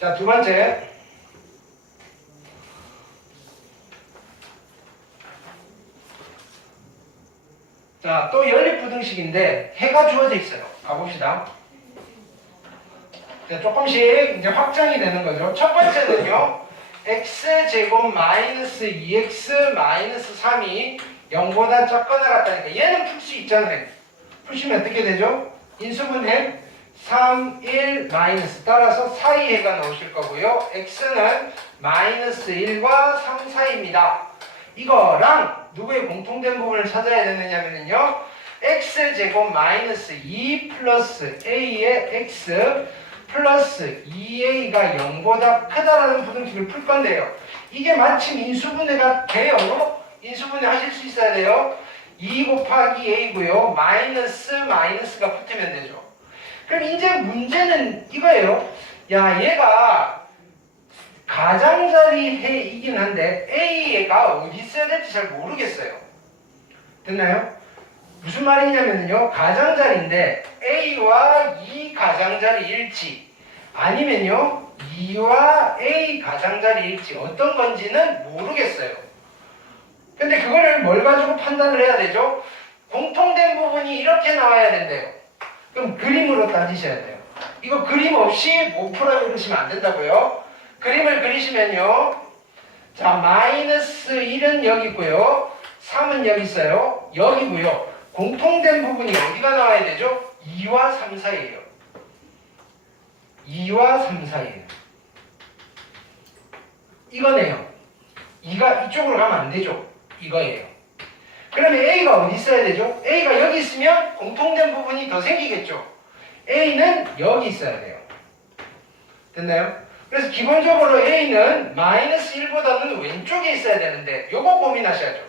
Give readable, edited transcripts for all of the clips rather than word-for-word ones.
자, 두 번째. 자, 또 연립부등식인데 해가 주어져 있어요. 가봅시다. 자, 조금씩 이제 확장이 되는 거죠. 첫 번째는요. x제곱 마이너스 2x 마이너스 3이 0보다 작거나 같다니까 얘는 풀 수 있잖아요. 푸시면 어떻게 되죠? 인수분해 3, 1, 마이너스 따라서 사이에가 나오실 거고요. x는 마이너스 1과 3 사이입니다. 이거랑 누구의 공통된 부분을 찾아야 되느냐면요. x제곱 마이너스 2 플러스 a의 x 플러스 2a가 0보다 크다라는 부등식을 풀 건데요. 이게 마침 인수분해가 돼요. 인수분해 하실 수 있어야 돼요. 2 곱하기 a고요. 마이너스가 붙으면 되죠. 그럼 이제 문제는 이거예요. 야, 얘가 가장자리 해이긴 한데 a가 어디 있어야 될지 잘 모르겠어요. 됐나요? 무슨 말이냐면요. 가장자리인데 a와 2 가장자리일지 아니면요 2와 a 가장자리일지 어떤 건지는 모르겠어요. 근데 그거를 뭘 가지고 판단을 해야 되죠? 공통된 부분이 이렇게 나와야 된대요. 그럼 그림으로 따지셔야 돼요. 이거 그림 없이 못 풀어 이러시면 안 된다고요. 그림을 그리시면요. 자, 마이너스 1은 여기 있고요. 3은 여기 있어요. 여기고요. 공통된 부분이 어디가 나와야 되죠? 2와 3 사이에요. 2와 3 사이에요. 이거네요. 2가 이쪽으로 가면 안 되죠? 이거예요. 그러면 A가 어디 있어야 되죠? A가 여기 있으면 공통된 부분이 더 생기겠죠? A는 여기 있어야 돼요. 됐나요? 그래서 기본적으로 A는 마이너스 1보다는 왼쪽에 있어야 되는데 요거 고민하셔야죠.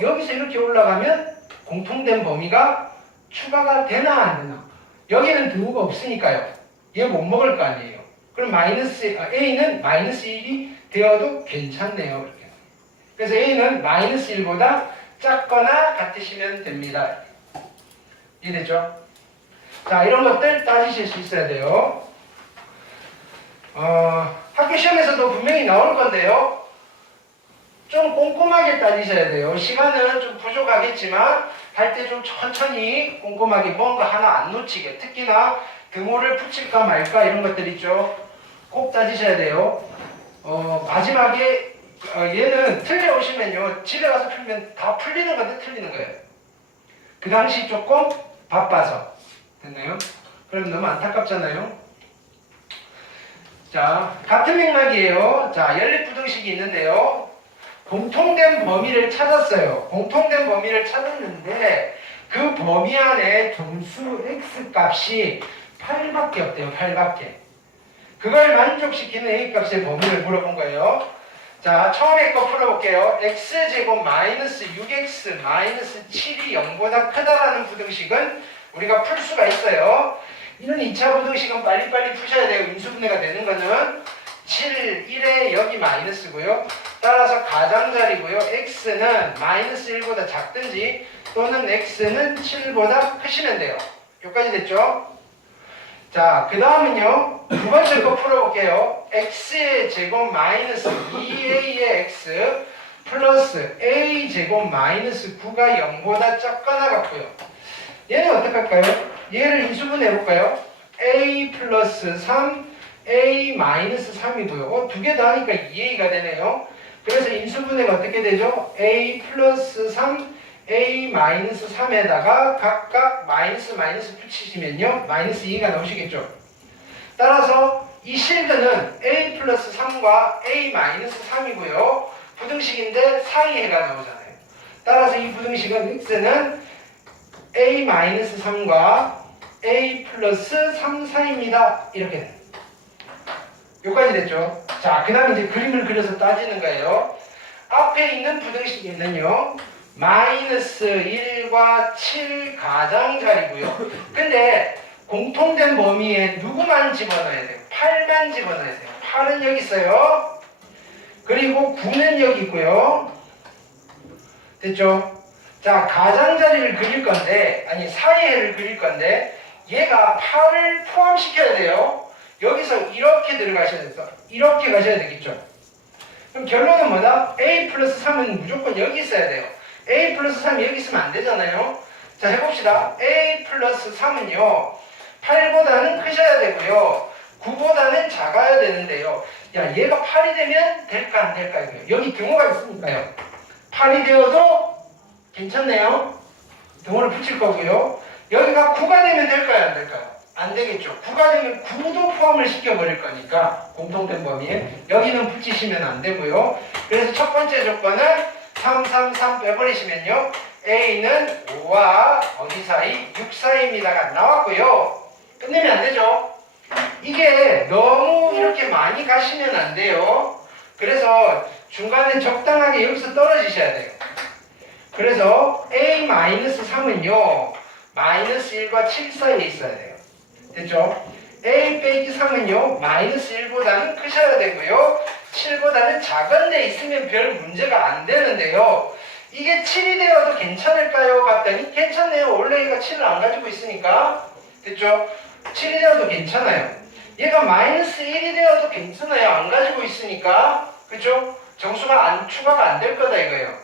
여기서 이렇게 올라가면 공통된 범위가 추가가 되나 안 되나? 여기는 등호가 없으니까요. 얘 못 먹을 거 아니에요. 그럼 A는 마이너스 1이 되어도 괜찮네요. 이렇게. 그래서 A는 마이너스 1보다 작거나 같으시면 됩니다. 이해됐죠? 자, 이런 것들 따지실 수 있어야 돼요. 학교 시험에서도 분명히 나올 건데요. 좀 꼼꼼하게 따지셔야 돼요. 시간은 좀 부족하겠지만 할 때 좀 천천히 꼼꼼하게 뭔가 하나 안 놓치게. 특히나 등호를 붙일까 말까 이런 것들 있죠. 꼭 따지셔야 돼요. 마지막에 얘는 틀려오시면요. 집에 가서 풀면 다 풀리는 건데 틀리는 거예요. 그 당시 조금 바빠서. 됐나요? 그럼 너무 안타깝잖아요. 자, 같은 맥락이에요. 자, 연립부등식이 있는데요. 공통된 범위를 찾았어요. 공통된 범위를 찾았는데 그 범위 안에 정수 x 값이 8밖에 없대요. 8밖에. 그걸 만족시키는 a 값의 범위를 물어본 거예요. 자, 처음에 거 풀어볼게요. x제곱 마이너스 6x 마이너스 7이 0보다 크다라는 부등식은 우리가 풀 수가 있어요. 이런 2차 부등식은 빨리빨리 푸셔야 돼요. 인수분해가 되는 거는 7, 1에 여기 마이너스고요. 따라서 가장자리고요. x는 마이너스 1보다 작든지 또는 x는 7보다 크시면 돼요. 여기까지 됐죠? 자, 그 다음은요. 두 번째 거 풀어볼게요. x의 제곱 마이너스 2a의 x 플러스 a 제곱 마이너스 9가 0보다 작거나 같고요. 얘는 어떻게 할까요? 얘를 인수분해 해볼까요? a 플러스 3, a 마이너스 3이고요. 두 개 다 하니까 2a가 되네요. 그래서 인수분해가 어떻게 되죠? a 플러스 3, a 마이너스 3에다가 각각 마이너스 붙이시면요. 마이너스 2가 나오시겠죠. 따라서 이 실드는 a 플러스 3과 a 마이너스 3이고요. 부등식인데 사이해가 나오잖아요. 따라서 이 부등식은 x는 a 마이너스 3과 a 플러스 3 사이입니다. 이렇게 됩니다. 여기까지 됐죠? 자, 그 다음에 이제 그림을 그려서 따지는 거예요. 앞에 있는 부등식에는요, 마이너스 1과 7 가장자리고요. 근데 공통된 범위에 누구만 집어넣어야 돼요? 8만 집어넣어야 돼요. 8은 여기 있어요. 그리고 9는 여기 있고요. 됐죠? 자, 가장자리를 그릴 건데, 아니, 사이해를 그릴 건데, 얘가 8을 포함시켜야 돼요. 여기서 이렇게 들어가셔야 돼서 이렇게 가셔야 되겠죠. 그럼 결론은 뭐다? a 플러스 3은 무조건 여기 있어야 돼요. a 플러스 3이 여기 있으면 안 되잖아요. 자, 해봅시다. a 플러스 3은요 8보다는 크셔야 되고요 9보다는 작아야 되는데요. 야, 얘가 8이 되면 될까 안 될까 이거예요. 여기 등호가 있으니까요. 8이 되어도 괜찮네요. 등호를 붙일 거고요. 여기가 9가 되면 될까요 안 될까요? 안 되겠죠. 9가 되면 9도 포함을 시켜버릴 거니까 공통된 범위에 여기는 붙이시면 안 되고요. 그래서 첫 번째 조건은 3, 3, 3 빼버리시면요 A는 5와 어디 사이? 6 사이입니다가 나왔고요. 끝내면 안 되죠. 이게 너무 이렇게 많이 가시면 안 돼요. 그래서 중간에 적당하게 여기서 떨어지셔야 돼요. 그래서 A-3은요 마이너스 1과 7 사이에 있어야 돼요. 됐죠? A 빼기 3은요 마이너스 1보다는 크셔야 되고요 7보다는 작은 데 있으면 별 문제가 안 되는데요. 이게 7이 되어도 괜찮을까요? 봤더니 괜찮네요. 원래 얘가 7을 안 가지고 있으니까. 됐죠? 7이 되어도 괜찮아요. 얘가 마이너스 1이 되어도 괜찮아요. 안 가지고 있으니까. 그쵸? 정수가 추가가 안 될 거다 이거예요.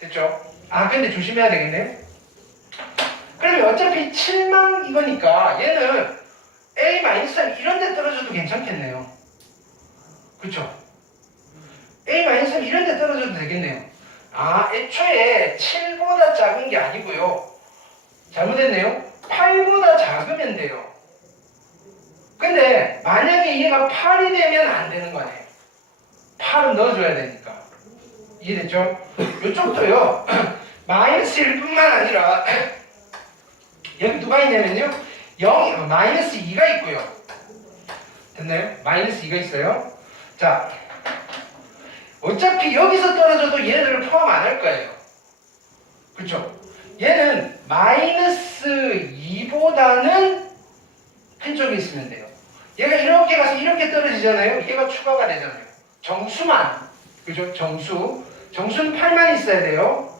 됐죠? 아, 근데 조심해야 되겠네. 그러면 어차피 7만 이거니까 얘는 A-3 이런 데 떨어져도 괜찮겠네요. 그쵸? A-3 이런 데 떨어져도 되겠네요. 아, 애초에 7보다 작은 게 아니고요. 잘못했네요. 8보다 작으면 돼요. 근데 만약에 얘가 8이 되면 안 되는 거네요. 8은 넣어줘야 되니까. 이해됐죠? 이쪽도요. 마이너스 1뿐만 아니라 여기 누가 있냐면요. 마이너스 2가 있고요. 됐나요? 마이너스 2가 있어요. 자, 어차피 여기서 떨어져도 얘네들을 포함 안 할 거예요. 그쵸? 얘는 마이너스 2보다는 큰 쪽에 있으면 돼요. 얘가 이렇게 가서 이렇게 떨어지잖아요. 얘가 추가가 되잖아요. 정수만. 그죠? 정수는 8만 있어야 돼요.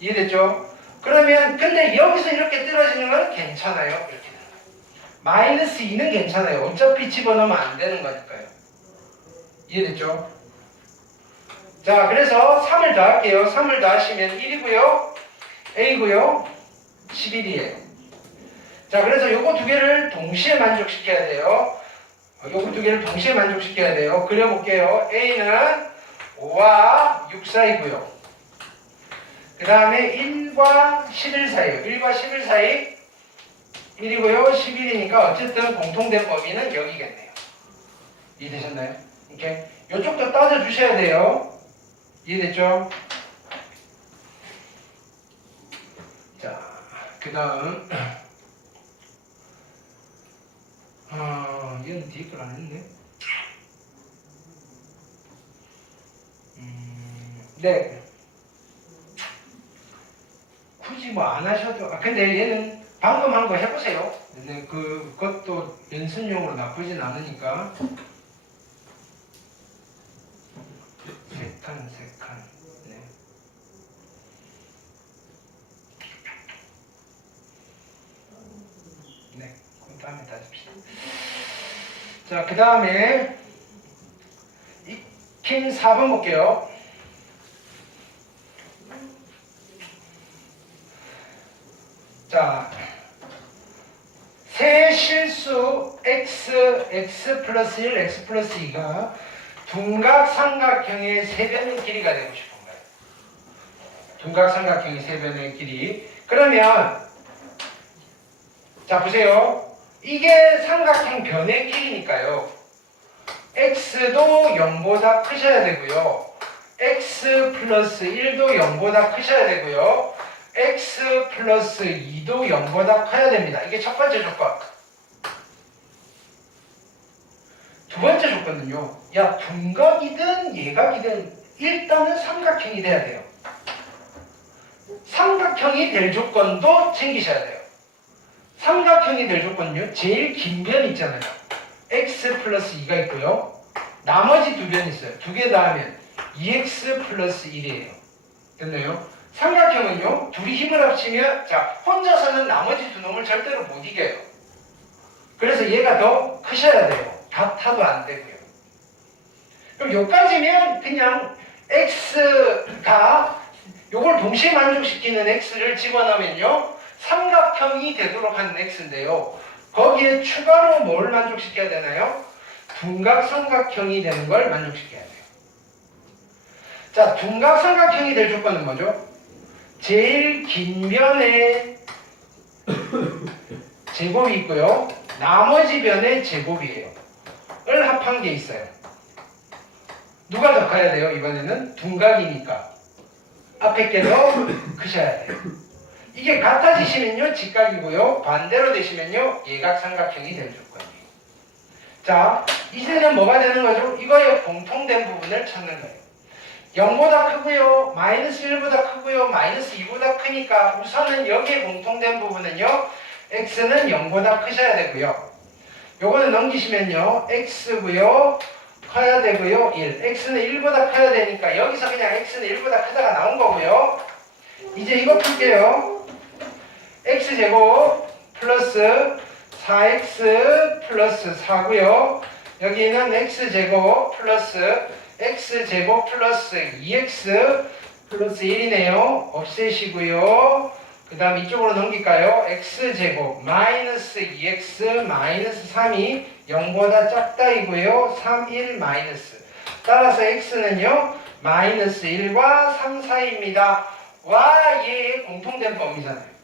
이해됐죠? 그러면 근데 여기서 이렇게 떨어지는 건 괜찮아요. 이렇게 되는 거예요. 마이너스 2는 괜찮아요. 어차피 집어넣으면 안 되는 거니까요. 이해됐죠? 자, 그래서 3을 더할게요. 3을 더하시면 1이고요. A고요. 11이에요. 자, 그래서 요거 두 개를 동시에 만족시켜야 돼요. 요거 두 개를 동시에 만족시켜야 돼요. 그려볼게요. A는 5와 6 사이고요. 그 다음에 1과 11 사이요. 1과 11 사이 1이고요. 11이니까 어쨌든 공통된 범위는 여기겠네요. 이해되셨나요? 이렇게 요쪽도 따져주셔야 돼요. 이해됐죠? 자, 그 다음 얘는 뒤에 걸 안 했네. 네. 굳이 뭐 안 하셔도, 근데 얘는 방금 한 거 해보세요. 네, 그것도 연습용으로 나쁘진 않으니까. 세 칸. 네. 네, 그 다음에 다집시다. 자, 그 다음에 익힘 4번 볼게요. 자, 세 실수 x 플러스 1, x 플러스 2가 둔각 삼각형의 세변의 길이가 되고 싶은 거예요. 둔각 삼각형의 세변의 길이. 그러면 자, 보세요. 이게 삼각형 변의 길이니까요. x도 0보다 크셔야 되고요. x 플러스 1도 0보다 크셔야 되고요. x 플러스 2도 0보다 커야 됩니다. 이게 첫 번째 조건. 두 번째 조건은요. 야, 둔각이든 예각이든 일단은 삼각형이 돼야 돼요. 삼각형이 될 조건도 챙기셔야 돼요. 삼각형이 될 조건은요. 제일 긴 변 있잖아요. x 플러스 2가 있고요. 나머지 두 변 있어요. 두 개 더하면 2x 플러스 1이에요. 됐나요? 삼각형은요. 둘이 힘을 합치면 자, 혼자서는 나머지 두 놈을 절대로 못 이겨요. 그래서 얘가 더 크셔야 돼요. 같아도 안 되고요. 그럼 여기까지면 그냥 x가 요걸 동시에 만족시키는 x를 집어넣으면요 삼각형이 되도록 하는 x인데요. 거기에 추가로 뭘 만족시켜야 되나요? 둔각삼각형이 되는 걸 만족시켜야 돼요. 자, 둔각삼각형이 될 조건은 뭐죠? 제일 긴 변의 제곱이 있고요. 나머지 변의 제곱이에요. 을 합한 게 있어요. 누가 더 커야 돼요? 이번에는 둔각이니까. 앞에 게 더 크셔야 돼요. 이게 같아지시면요 직각이고요. 반대로 되시면요 예각삼각형이 될 조건이에요. 자, 이제는 뭐가 되는 거죠? 이거의 공통된 부분을 찾는 거예요. 0보다 크고요. 마이너스 1보다 크고요. 마이너스 2보다 크니까 우선은 여기에 공통된 부분은요. x는 0보다 크셔야 되고요. 요거는 넘기시면요. x고요. 커야 되고요. 1. x는 1보다 커야 되니까 여기서 그냥 x는 1보다 크다가 나온 거고요. 이제 이거 풀게요. x제곱 플러스 4x 플러스 4고요. 여기는 x제곱 플러스 x제곱 플러스 2x 플러스 1이네요. 없애시고요. 그 다음 이쪽으로 넘길까요? x제곱 마이너스 2x 마이너스 3이 0보다 작다이고요. 3, 1 마이너스. 따라서 x는요. 마이너스 1과 3 사이입니다. 와, 얘의 공통된 범위잖아요.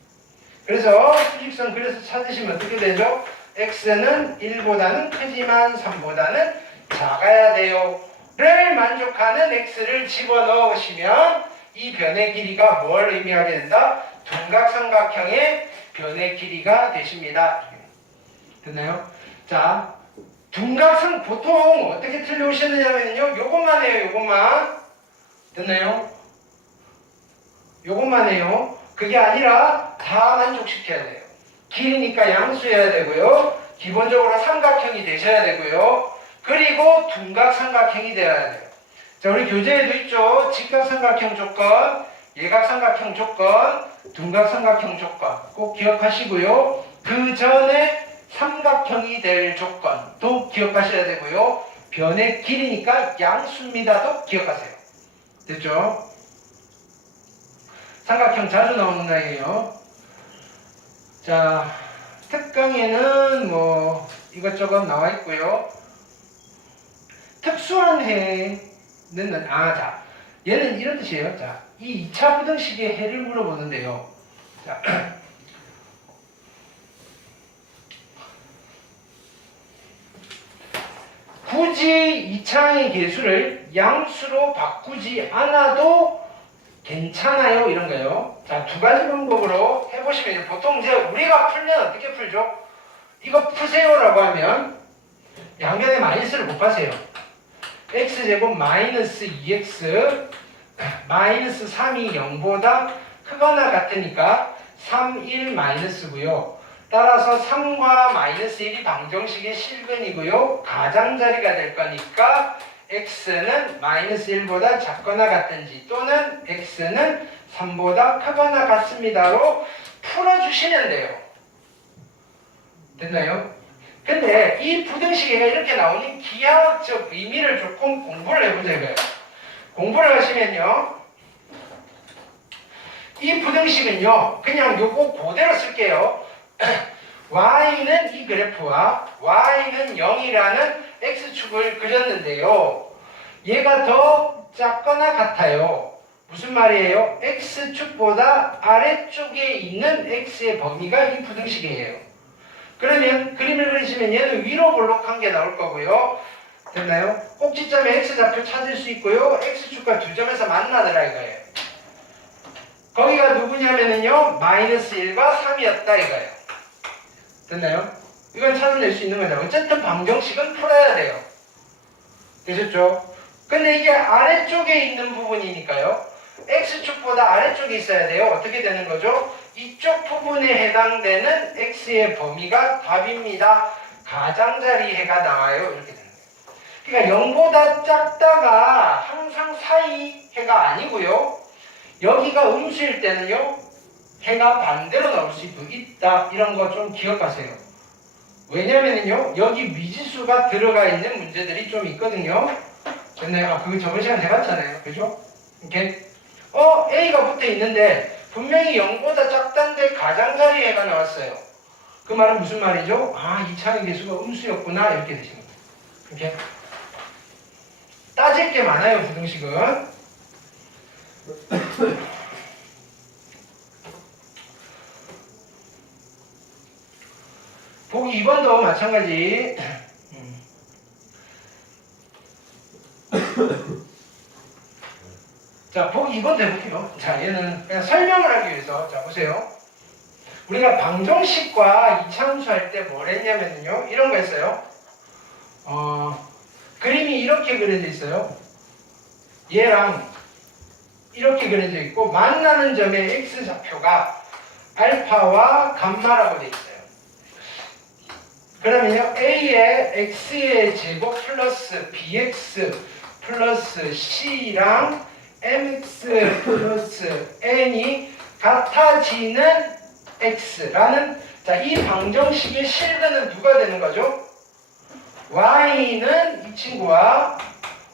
그래서 수직선 그래서 찾으시면 어떻게 되죠? x는 1보다는 크지만 3보다는 작아야 돼요. 를 만족하는 x를 집어넣으시면 이 변의 길이가 뭘 의미하게 된다? 둔각삼각형의 변의 길이가 되십니다. 됐나요? 자, 둔각삼 보통 어떻게 틀려오시느냐면요. 요것만 해요. 요것만. 됐나요? 요것만 해요. 그게 아니라 다 만족시켜야 돼요. 길이니까 양수해야 되고요. 기본적으로 삼각형이 되셔야 되고요. 그리고 둔각삼각형이 되어야 돼요. 자, 우리 교재에도 있죠. 직각삼각형 조건, 예각삼각형 조건, 둔각삼각형 조건 꼭 기억하시고요. 그 전에 삼각형이 될 조건도 기억하셔야 되고요. 변의 길이니까 양수입니다도 기억하세요. 됐죠? 삼각형 자주 나오는 거예요. 자, 특강에는 뭐 이것저것 나와 있고요. 특수한 해는 자, 얘는 이런 뜻이에요. 자, 이 2차 부등식의 해를 물어보는데요. 자, 굳이 2차의 개수를 양수로 바꾸지 않아도 괜찮아요. 이런 거예요. 자, 두 가지 방법으로 해보시면 보통 이제 우리가 풀면 어떻게 풀죠? 이거 푸세요라고 하면 양변에 마이너스를 곱하세요. x제곱 마이너스 2x 마이너스 3이 0보다 크거나 같으니까 3, 1 마이너스고요. 따라서 3과 마이너스 1이 방정식의 실근이고요. 가장자리가 될 거니까 x는 마이너스 1보다 작거나 같든지 또는 x는 3보다 크거나 같습니다로 풀어주시면 돼요. 됐나요? 근데 이 부등식에가 이렇게 나오니 기하학적 의미를 조금 공부를 해보자 이거예요. 공부를 하시면요. 이 부등식은요. 그냥 요거 그대로 쓸게요. y는 이 그래프와 y는 0이라는 x축을 그렸는데요. 얘가 더 작거나 같아요. 무슨 말이에요? x축보다 아래쪽에 있는 x의 범위가 이 부등식이에요. 그러면 그림을 그리시면 얘는 위로 볼록한 게 나올 거고요. 됐나요? 꼭지점에 x좌표 찾을 수 있고요. x축과 두 점에서 만나더라 이거예요. 거기가 누구냐면요. 마이너스 1과 3이었다 이거예요. 됐나요? 이건 찾아낼 수 있는 거죠. 어쨌든 방정식은 풀어야 돼요. 되셨죠? 근데 이게 아래쪽에 있는 부분이니까요. x축보다 아래쪽에 있어야 돼요. 어떻게 되는 거죠? 이쪽 부분에 해당되는 x의 범위가 답입니다. 가장자리 해가 나와요. 이렇게 되는 거예요. 그러니까 0보다 작다가 항상 사이 해가 아니고요. 여기가 음수일 때는요. 해가 반대로 나올 수도 있다. 이런 거 좀 기억하세요. 왜냐면요 여기 미지수가 들어가 있는 문제들이 좀 있거든요. 됐나요? 아, 그거 저번 시간에 해봤잖아요. 그죠? 이렇게 A가 붙어 있는데 분명히 0보다 작다는데 가장자리에가 나왔어요. 그 말은 무슨 말이죠? 아, 이차는 계수가 음수였구나 이렇게 되시는 거예요. 이렇게 따질 게 많아요. 부등식은. 보기 2번도 마찬가지. 자, 보기 2번 해볼게요. 자, 얘는 그냥 설명을 하기 위해서. 자, 보세요. 우리가 방정식과 이차함수 할 때 뭘 했냐면요. 이런 거 했어요. 그림이 이렇게 그려져 있어요. 얘랑 이렇게 그려져 있고, 만나는 점의 x좌표가 알파와 감마라고 되어 있어요. 그러면요, a의 x의 제곱 플러스 bx 플러스 c랑 mx 플러스 n이 같아지는 x라는, 자, 이 방정식의 실근은 누가 되는 거죠? y는 이 친구와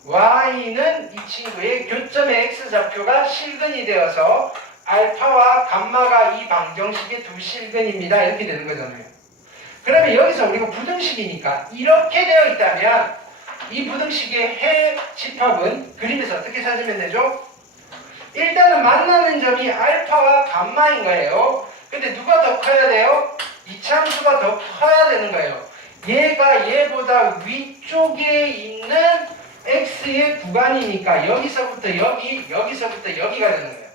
y는 이 친구의 교점의 x좌표가 실근이 되어서 알파와 감마가 이 방정식의 두 실근입니다. 이렇게 되는 거잖아요. 그러면 여기서 우리가 부등식이니까 이렇게 되어 있다면 이 부등식의 해 집합은 그림에서 어떻게 찾으면 되죠? 일단은 만나는 점이 알파와 감마인 거예요. 근데 누가 더 커야 돼요? 이차함수가 더 커야 되는 거예요. 얘가 얘보다 위쪽에 있는 x의 구간이니까 여기서부터 여기, 여기서부터 여기가 되는 거예요.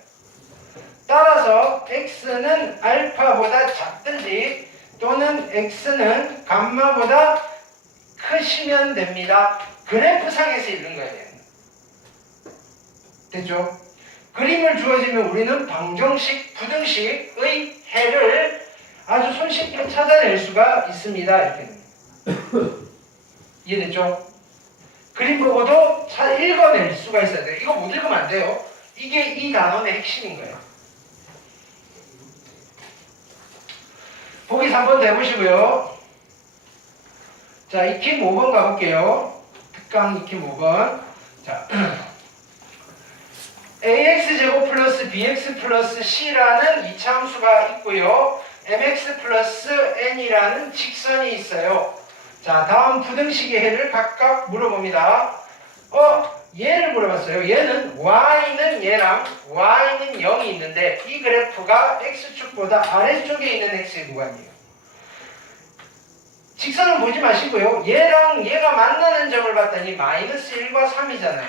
따라서 x는 알파보다 작든지 또는 x는 감마보다 크시면 됩니다. 그래프상에서 읽는 거예요. 됐죠? 그림을 주어지면 우리는 방정식, 부등식의 해를 아주 손쉽게 찾아낼 수가 있습니다. 이렇게 됩니다. 이해됐죠? 그림 보고도 잘 읽어낼 수가 있어야 돼요. 이거 못 읽으면 안 돼요. 이게 이 단원의 핵심인 거예요. 보기 3번 해보시고요. 자, 익힘 5번 가볼게요. 특강 익힘 5번. 자, ax제곱 플러스 bx 플러스 c라는 이차함수가 있고요. mx 플러스 n이라는 직선이 있어요. 자, 다음 부등식의 해를 각각 물어봅니다. 얘를 물어봤어요. 얘는 y는 얘랑 y는 0이 있는데 이 그래프가 x축보다 아래쪽에 있는 x의 구간이에요. 직선은 보지 마시고요. 얘랑 얘가 만나는 점을 봤더니 마이너스 1과 3이잖아요.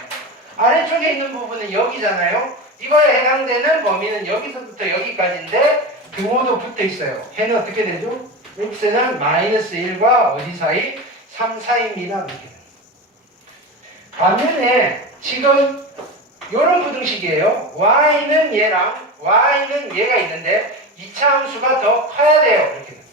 아래쪽에 있는 부분은 여기잖아요. 이거에 해당되는 범위는 여기서부터 여기까지인데 등호도 붙어 있어요. 해는 어떻게 되죠? x는 마이너스 1과 어디 사이? 3 사이입니다. 반면에 지금 이런 부등식이에요. y는 얘랑 y는 얘가 있는데 이차함수가 더 커야 돼요. 이렇게 됩니다.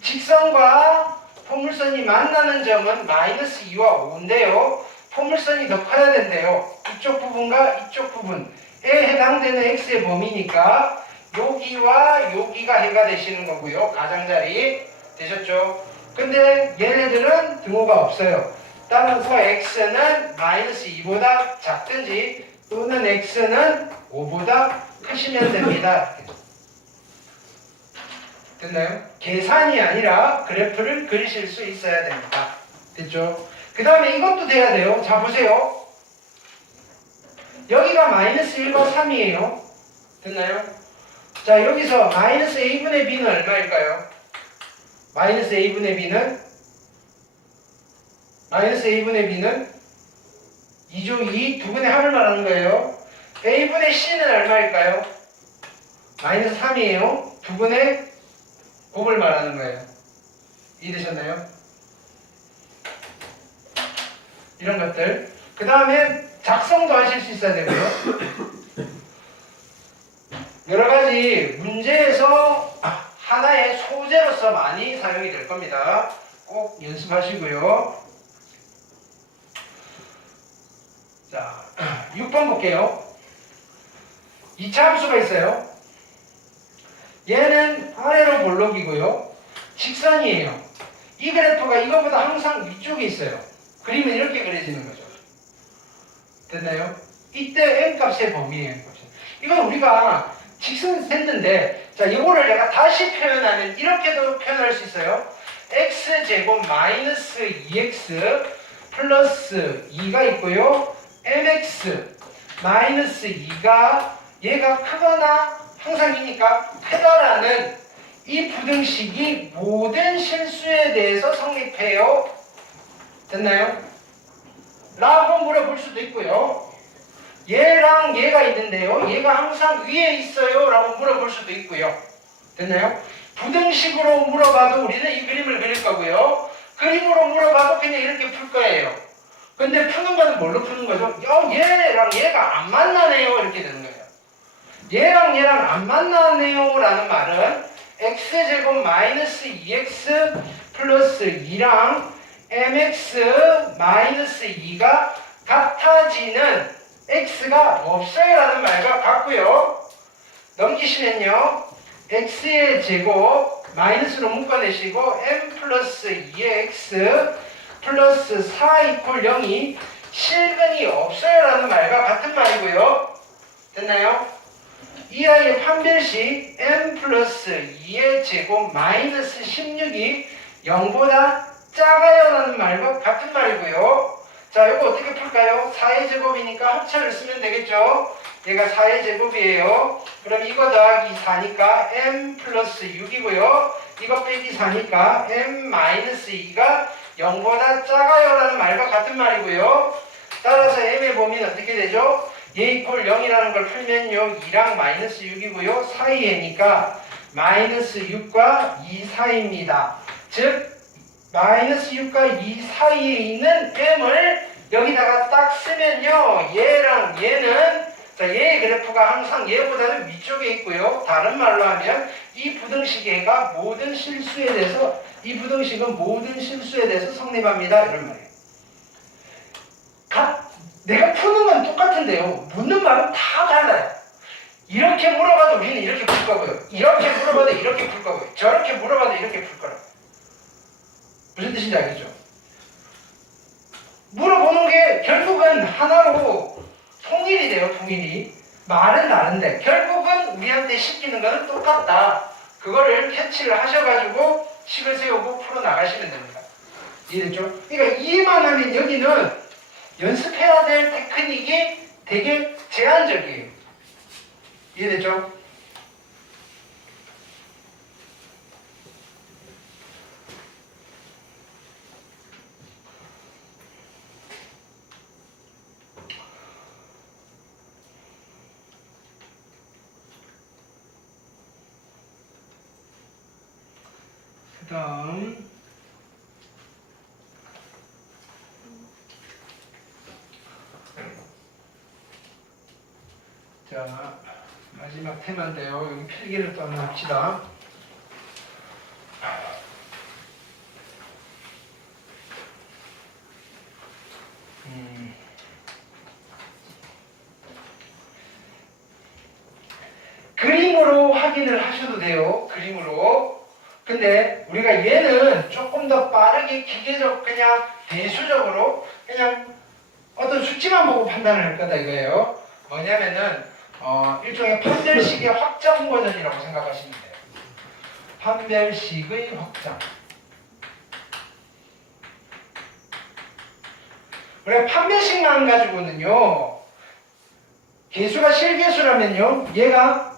직선과 포물선이 만나는 점은 마이너스 2와 5인데요. 포물선이 더 커야 된대요. 이쪽 부분과 이쪽 부분에 해당되는 x의 범위니까 여기와 여기가 해가 되시는 거고요. 가장자리 되셨죠? 근데 얘네들은 등호가 없어요. 따라서 x는 마이너스 2보다 작든지 또는 x는 5보다 크시면 됩니다. 됐나요? 계산이 아니라 그래프를 그리실 수 있어야 됩니다. 됐죠? 그 다음에 이것도 돼야 돼요. 자, 보세요. 여기가 마이너스 1과 3이에요. 됐나요? 자, 여기서 마이너스 a분의 b는 얼마일까요? 마이너스 a분의 b는 2조 2, 두 분의 합을 말하는 거예요. a분의 c는 얼마일까요? 마이너스 3이에요. 두 분의 곱을 말하는 거예요. 이해되셨나요? 이런 것들. 그 다음에 작성도 하실 수 있어야 되고요. 여러 가지 문제에서 하나의 소재로서 많이 사용이 될 겁니다. 꼭 연습하시고요. 자, 6번 볼게요. 2차 함수가 있어요. 얘는 아래로 볼록이고요. 직선이에요. 이 그래프가 이거보다 항상 위쪽에 있어요. 그림은 이렇게 그려지는 거죠. 됐나요? 이때 n값의 범위예요. 이건 우리가 직선 했는데, 자, 이거를 내가 다시 표현하면 이렇게도 표현할 수 있어요. x제곱 마이너스 2x 플러스 2가 있고요. mx 마이너스 2가 얘가 크거나 항상 이니까 크다라는 이 부등식이 모든 실수에 대해서 성립해요. 됐나요? 라고 물어볼 수도 있고요. 얘랑 얘가 있는데요. 얘가 항상 위에 있어요. 라고 물어볼 수도 있고요. 됐나요? 부등식으로 물어봐도 우리는 이 그림을 그릴 거고요. 그림으로 물어봐도 그냥 이렇게 풀 거예요. 근데 푸는 거는 뭘로 푸는 거죠? 얘랑 얘가 안 만나네요. 이렇게 되는 거예요. 얘랑 얘랑 안 만나네요. 라는 말은 x제곱 마이너스 2x 플러스 2랑 mx 마이너스 2가 같아지는 x가 없어요 라는 말과 같고요. 넘기시면요. x의 제곱 마이너스로 묶어내시고 m 플러스 2의 x 플러스 4 이퀄 0이 실근이 없어요 라는 말과 같은 말이고요. 됐나요? 이 아이의 판별식 m 플러스 2의 제곱 마이너스 16이 0보다 작아요 라는 말과 같은 말이고요. 자, 이거 어떻게 풀까요? 4의 제곱이니까 합차를 쓰면 되겠죠? 얘가 4의 제곱이에요. 그럼 이거 더하기 4니까 m 플러스 6이고요. 이거 빼기 4니까 m 마이너스 2가 0보다 작아요 라는 말과 같은 말이고요. 따라서 m의 범위는 어떻게 되죠? 얘 이퀄 0이라는 걸 풀면요. 2랑 마이너스 6이고요. 사이에니까 마이너스 6과 2 사이입니다. 즉 마이너스 6과 2 사이에 있는 m을 여기다가 딱 쓰면요. 얘랑 얘는 자, 얘의 그래프가 항상 얘보다는 위쪽에 있고요. 다른 말로 하면 이 부등식에가 모든 실수에 대해서 이 부등식은 모든 실수에 대해서 성립합니다. 이런 말이에요. 내가 푸는 건 똑같은데요. 묻는 말은 다 달라요. 이렇게 물어봐도 우리는 이렇게 풀 거고요. 이렇게 물어봐도 이렇게 풀 거고요. 저렇게 물어봐도 이렇게 풀 거라고. 무슨 뜻인지 알겠죠? 물어보는 게 결국은 하나로 통일이 돼요. 통일이. 말은 다른데 결국은 우리한테 시키는 거는 똑같다. 그거를 캐치를 하셔가지고 식을 세우고 풀어나가시면 됩니다. 이해됐죠? 그러니까 이해만 하면 여기는 연습해야 될 테크닉이 되게 제한적이에요. 이해됐죠? 그 다음 자, 마지막 테마인데요. 여기 필기를 또 하나 합시다. 그림으로 확인을 하셔도 돼요. 그림으로. 근데 우리가 얘는 조금 더 빠르게 기계적 그냥 대수적으로 그냥 어떤 수치만 보고 판단을 할 거다 이거예요. 뭐냐면은 일종의 판별식의 확장 버전이라고 생각하시면 돼요. 판별식의 확장. 우리가 판별식만 가지고는요. 개수가 실개수라면요. 얘가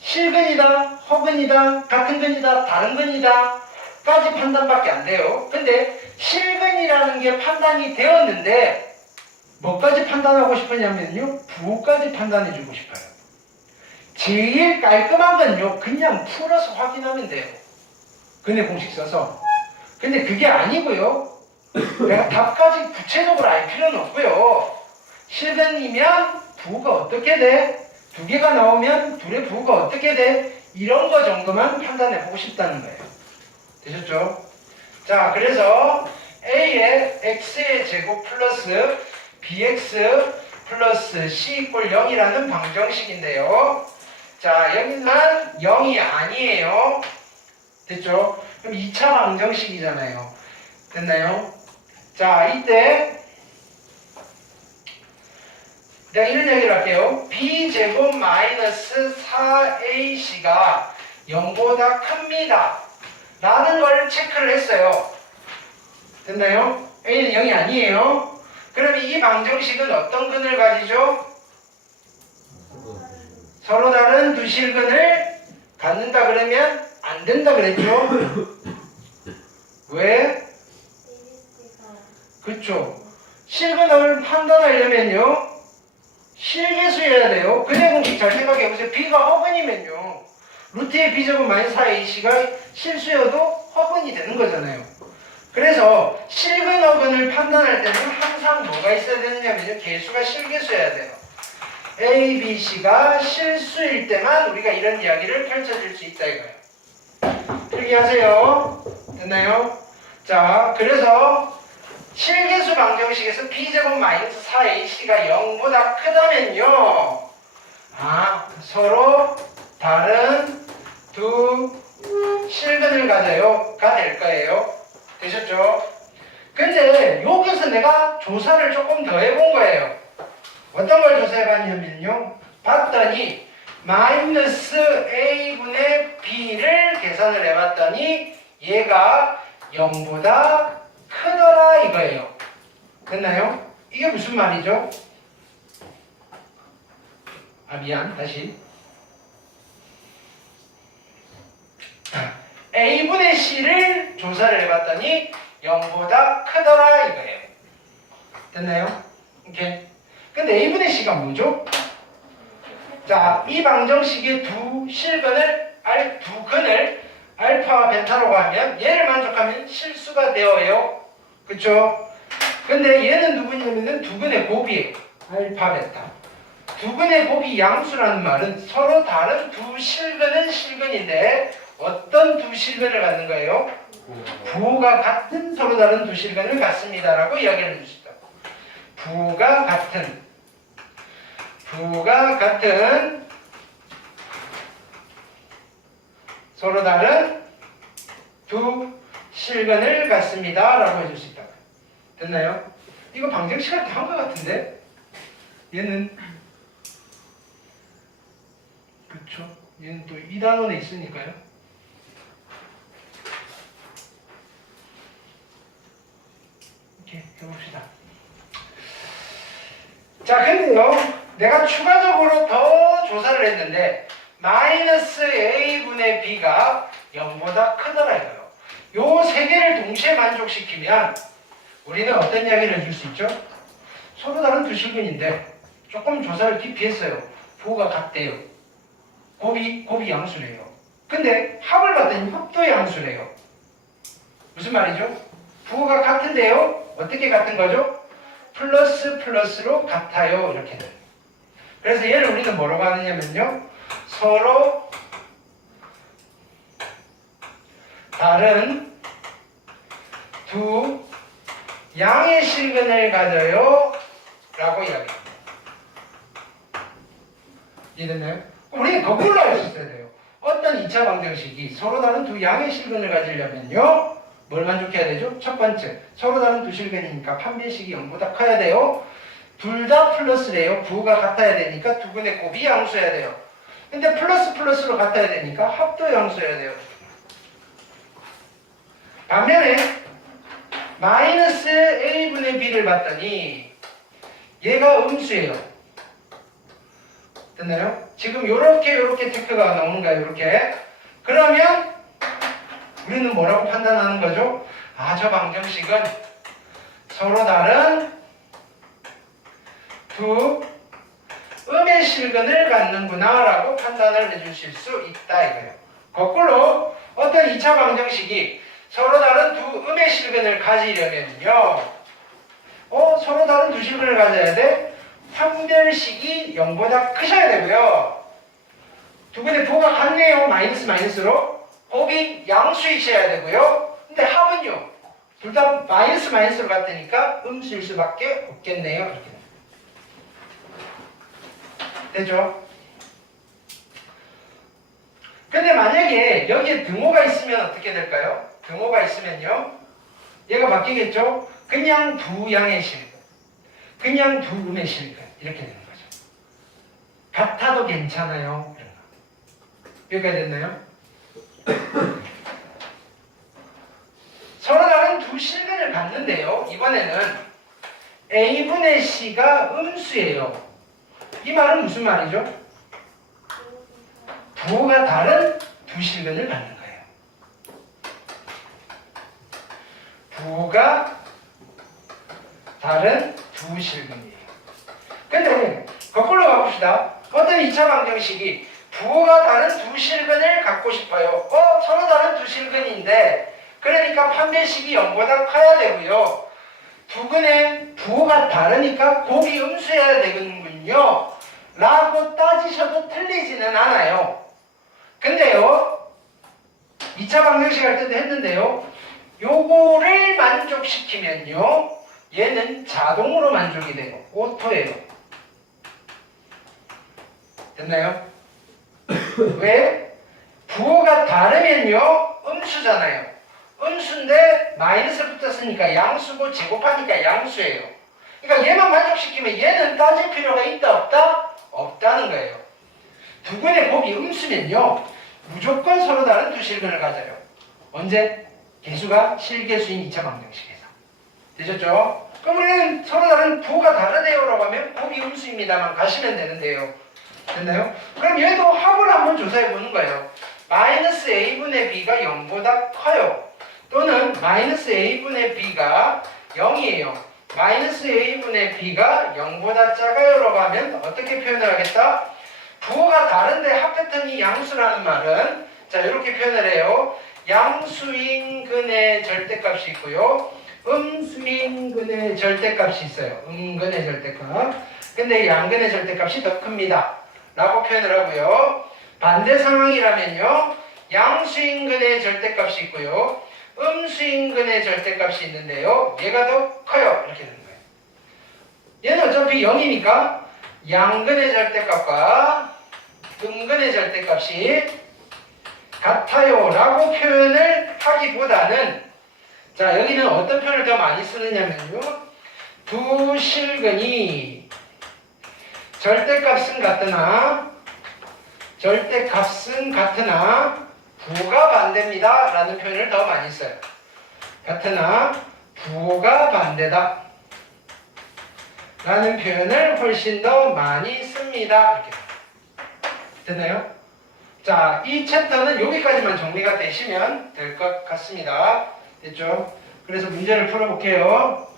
실근이다, 허근이다, 같은 근이다, 다른 근이다 까지 판단밖에 안 돼요. 근데 실근이라는 게 판단이 되었는데 뭐까지 판단하고 싶으냐면요. 부호까지 판단해주고 싶어요. 제일 깔끔한 건요. 그냥 풀어서 확인하면 돼요. 근해 공식 써서. 근데 그게 아니고요. 내가 답까지 구체적으로 알 필요는 없고요. 실근이면 부호가 어떻게 돼? 두 개가 나오면 둘의 부호가 어떻게 돼? 이런 거 정도만 판단해보고 싶다는 거예요. 되셨죠? 자, 그래서 A의 X의 제곱 플러스 BX 플러스 C 이퀄 0이라는 방정식인데요. 자, 여기만 0이 아니에요. 됐죠? 그럼 2차 방정식이잖아요. 됐나요? 자, 이때 내가 이런 얘기를 할게요. b제곱 마이너스 4ac가 0보다 큽니다. 라는 걸 체크를 했어요. 됐나요? a는 0이 아니에요. 그럼 이 방정식은 어떤 근을 가지죠? 서로 다른 두 실근을 갖는다 그러면 안 된다 그랬죠? 왜? 그렇죠. 실근을 판단하려면요. 실계수여야 돼요. 근해 공식 잘 생각해보세요. b가 허근이면요. 루트의 b제곱 마이너스 4ac가 실수여도 허근이 되는 거잖아요. 그래서 실근 허근을 판단할 때는 항상 뭐가 있어야 되느냐면요. 개수가 실계수여야 돼요. A, B, C가 실수일 때만 우리가 이런 이야기를 펼쳐줄 수 있다 이거예요. 필기하세요. 됐나요? 자, 그래서 실계수 방정식에서 b제곱 마이너스 4ac가 0보다 크다면요. 서로 다른 두 실근을 가져요가 될 거예요. 되셨죠? 근데 여기서 내가 조사를 조금 더 해본 거예요. 어떤 걸 조사해봤냐면요. 봤더니 마이너스 a분의 b를 계산을 해봤더니 얘가 0보다 크더라 이거예요. 됐나요? 이게 무슨 말이죠? 미안, 다시. a분의 c를 조사를 해봤더니 0보다 크더라 이거예요. 됐나요? 오케이. 근데 a분의 c가 뭐죠? 자, 이 방정식의 두 실근을, 두 근을 알파와 베타로 하면 얘를 만족하면 실수가 되어요. 그쵸? 근데 얘는 누구냐면은 두 근의 곱이에요. 알파, 베타. 두 근의 곱이 양수라는 말은 서로 다른 두 실근은 실근인데 어떤 두 실근을 갖는 거예요? 부호가 같은 서로 다른 두 실근을 갖습니다라고 이야기를 해줄 수 있다. 부호가 같은 서로 다른 두 실근을 갖습니다 라고 해줄 수 있다. 됐나요? 이거 방정식 할 때 한 것 같은데 얘는 그쵸? 얘는 또 2단원에 있으니까요. 이렇게 해봅시다. 자, 근데요, 내가 추가적으로 더 조사를 했는데 마이너스 a분의 b가 0보다 크더라 이거요. 요 세 개를 동시에 만족시키면 우리는 어떤 이야기를 해줄 수 있죠? 서로 다른 두 실근인데 조금 조사를 깊이 했어요. 부호가 같대요. 곱이 양수래요. 근데 합을 봤더니 합도 양수래요. 무슨 말이죠? 부호가 같은데요? 어떻게 같은 거죠? 플러스 플러스로 같아요. 이렇게 돼요. 그래서 얘를 우리는 뭐라고 하느냐면요. 서로 다른 두 양의 실근을 가져요. 라고 이야기합니다. 이해됐나요? 우리는 거꾸로 할 수 있어야 돼요. 어떤 2차 방정식이 서로 다른 두 양의 실근을 가지려면요. 뭘 만족해야 되죠? 첫 번째, 서로 다른 두 실근이니까 판별식이 0보다 커야 돼요. 둘 다 플러스래요. 부호가 같아야 되니까 두 근의 곱이 양수여야 돼요. 근데 플러스 플러스로 같아야 되니까 합도 양수여야 돼요. 반면에 마이너스 a분의 b를 봤더니 얘가 음수예요. 됐나요? 지금 요렇게 테크가 나오는가요? 요렇게. 그러면 우리는 뭐라고 판단하는 거죠? 저 방정식은 서로 다른 두 음의 실근을 갖는구나 라고 판단을 해주실 수 있다 이거예요. 거꾸로 어떤 2차 방정식이 서로 다른 두 음의 실근을 가지려면요. 서로 다른 두 실근을 가져야 돼? 판별식이 0보다 크셔야 되고요. 두 분의 부호가 같네요. 마이너스로. 곱이 양수이셔야 되고요. 근데 합은요. 둘 다 마이너스로 같으니까 음수일 수밖에 없겠네요. 이렇게 되죠? 근데 만약에 여기에 등호가 있으면 어떻게 될까요? 등호가 있으면요. 얘가 바뀌겠죠? 그냥 두 양의 실근, 그냥 두 음의 실근 이렇게 되는 거죠. 같아도 괜찮아요. 이런 거. 여기까지 됐나요? 서로 다른 두 실근을 갖는데요. 이번에는 A분의 C가 음수예요. 이 말은 무슨 말이죠? 부호가 다른 두 실근을 갖는 거예요. 부호가 다른 두 실근이에요. 근데 거꾸로 가봅시다. 어떤 2차 방정식이 부호가 다른 두 실근을 갖고 싶어요. 서로 다른 두 실근인데 그러니까 판별식이 0보다 커야 되고요. 두 근의 부호가 다르니까 곱이 음수해야 되는군요. 라고 따지셔도 틀리지는 않아요. 근데요, 2차 방정식 할 때도 했는데요, 요거를 만족시키면요, 얘는 자동으로 만족이 돼요. 오토예요. 됐나요? 왜? 부호가 다르면요, 음수잖아요. 음수인데 마이너스 붙었으니까 양수고 제곱하니까 양수예요. 그러니까 얘만 만족시키면 얘는 따질 필요가 있다 없다? 없다는 거예요. 두 근의 곱이 음수면요 무조건 서로 다른 두 실근을 가져요. 언제? 개수가 실개수인 2차 방정식에서. 되셨죠? 그럼 우리는 서로 다른 부호가 다르네요 라고 하면 곱이 음수입니다만 가시면 되는데요. 됐나요? 그럼 얘도 합을 한번 조사해 보는 거예요. 마이너스 a분의 b가 0보다 커요. 또는 마이너스 a분의 b가 0이에요. 마이너스 a분의 b가 0보다 작아요 라고 하면 어떻게 표현을 하겠다? 부호가 다른데 합 패턴이 양수라는 말은 자 이렇게 표현을 해요. 양수인 근의 절대값이 있고요. 음수인 근의 절대값이 있어요. 음근의 절대값. 근데 양근의 절대값이 더 큽니다. 라고 표현을 하고요. 반대 상황이라면요. 양수인 근의 절대값이 있고요. 음수인 근의 절대값이 있는데요. 얘가 더 커요. 이렇게 되는 거예요. 얘는 어차피 0이니까 양근의 절대값과 음근의 절대값이 같아요 라고 표현을 하기보다는 자 여기는 어떤 표현을 더 많이 쓰느냐면요. 두 실근이 절대값은 같으나 부호가 반대입니다 라는 표현을 더 많이 써요. 같으나 부호가 반대다 라는 표현을 훨씬 더 많이 씁니다. 이렇게. 됐나요? 자, 이 챕터는 여기까지만 정리가 되시면 될 것 같습니다. 됐죠? 그래서 문제를 풀어볼게요.